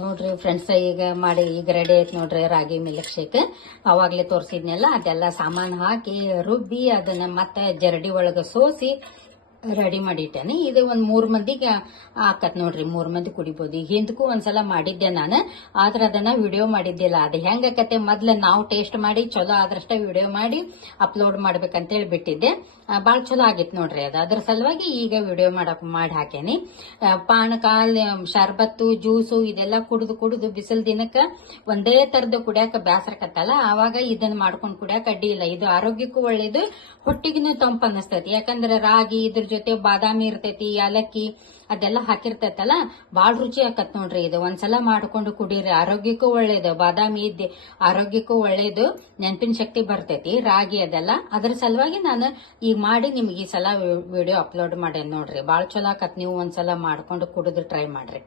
ನೋಡ್ರಿ ಫ್ರೆಂಡ್ಸ್ ಈಗ ಮಾಡಿ, ಈಗ ರೆಡಿ ಆಯ್ತು ನೋಡ್ರಿ ರಾಗಿ ಮಿಲ್ಕ್ ಶೇಕ್ ಅವಾಗ್ಲೇ ತೋರಿಸಿದ್ನೆಲ್ಲ, ಅದೆಲ್ಲ ಸಾಮಾನು ಹಾಕಿ ರುಬ್ಬಿ ಅದನ್ನ ಮತ್ತೆ ಜರಡಿ ಒಳಗೆ ಸೋಸಿ ರೆಡಿ ಮಾಡಿಟ್ಟೇನೆ. ಇದು ಒಂದ್ ಮೂರ್ ಮಂದಿಗೆ ಆಕತ್ ನೋಡ್ರಿ, ಮೂರ್ ಮಂದಿ ಕುಡಿಬೋದು. ಈಗ ಹಿಂದಕ್ಕೂ ಒಂದ್ಸಲ ಮಾಡಿದ್ದೆ ನಾನು, ಆದ್ರೆ ಅದನ್ನ ವಿಡಿಯೋ ಮಾಡಿದ್ದಿಲ್ಲ. ಅದು ಹೆಂಗಾಕತ್ತೆ? ಮೊದ್ಲ ನಾವು ಟೇಸ್ಟ್ ಮಾಡಿ, ಚಲೋ ಆದ್ರಷ್ಟ ವಿಡಿಯೋ ಮಾಡಿ ಅಪ್ಲೋಡ್ ಮಾಡ್ಬೇಕಂತೇಳಿ ಬಿಟ್ಟಿದ್ದೆ. ಭಾಳ ಚಲೋ ಆಗಿತ್ತು ನೋಡ್ರಿ ಅದು. ಅದ್ರ ಸಲುವಾಗಿ ಈಗ ವಿಡಿಯೋ ಮಾಡಕ್ ಮಾಡಿ ಹಾಕೇನಿ. ಪಾನಕಾಲ್ ಶರ್ಬತ್ತು, ಜ್ಯೂಸು, ಇದೆಲ್ಲ ಕುಡಿದು ಕುಡಿದು ಬಿಸಿಲು ದಿನಕ್ಕ ಒಂದೇ ತರದ ಕುಡಿಯಾಕ ಬ್ಯಾಸರಕತ್ತಲ್ಲ ಆವಾಗ ಇದನ್ನ ಮಾಡ್ಕೊಂಡು ಕುಡಿಯಾಕ ಅಡ್ಡಿ ಇಲ್ಲ. ಇದು ಆರೋಗ್ಯಕ್ಕೂ ಒಳ್ಳೇದು ಹೊಟ್ಟಿಗೂ ತಂಪು ಅನ್ನಿಸ್ತೈತಿ. ಯಾಕಂದ್ರೆ ರಾಗಿ, ಇದ್ರ ಜೊತೆ ಬಾದಾಮಿ ಇರ್ತೈತಿ ಏಲಕ್ಕಿ ಅದೆಲ್ಲ ಹಾಕಿರ್ತೈತಲ್ಲ, ಬಾಳ್ ರುಚಿ ಆಕತ್ ನೋಡ್ರಿ ಇದು. ಒಂದ್ಸಲ ಮಾಡ್ಕೊಂಡು ಕುಡೀರಿ, ಆರೋಗ್ಯಕ್ಕೂ ಒಳ್ಳೇದು. ಬಾದಾಮಿ ಇದ್ದೆ, ಆರೋಗ್ಯಕ್ಕೂ ಒಳ್ಳೇದು, ನೆನಪಿನ ಶಕ್ತಿ ಬರ್ತೈತಿ, ರಾಗಿ ಅದೆಲ್ಲ. ಅದ್ರ ಸಲುವಾಗಿ ನಾನು ಈಗ ಮಾಡಿ ನಿಮ್ಗೆ ಈ ಸಲ ವಿಡಿಯೋ ಅಪ್ಲೋಡ್ ಮಾಡೇನ್ ನೋಡ್ರಿ. ಬಾಳ್ ಚಲೋ ಆಕತ್. ನೀವು ಒಂದ್ಸಲ ಮಾಡ್ಕೊಂಡು ಕುಡಿದು ಟ್ರೈ ಮಾಡ್ರಿ.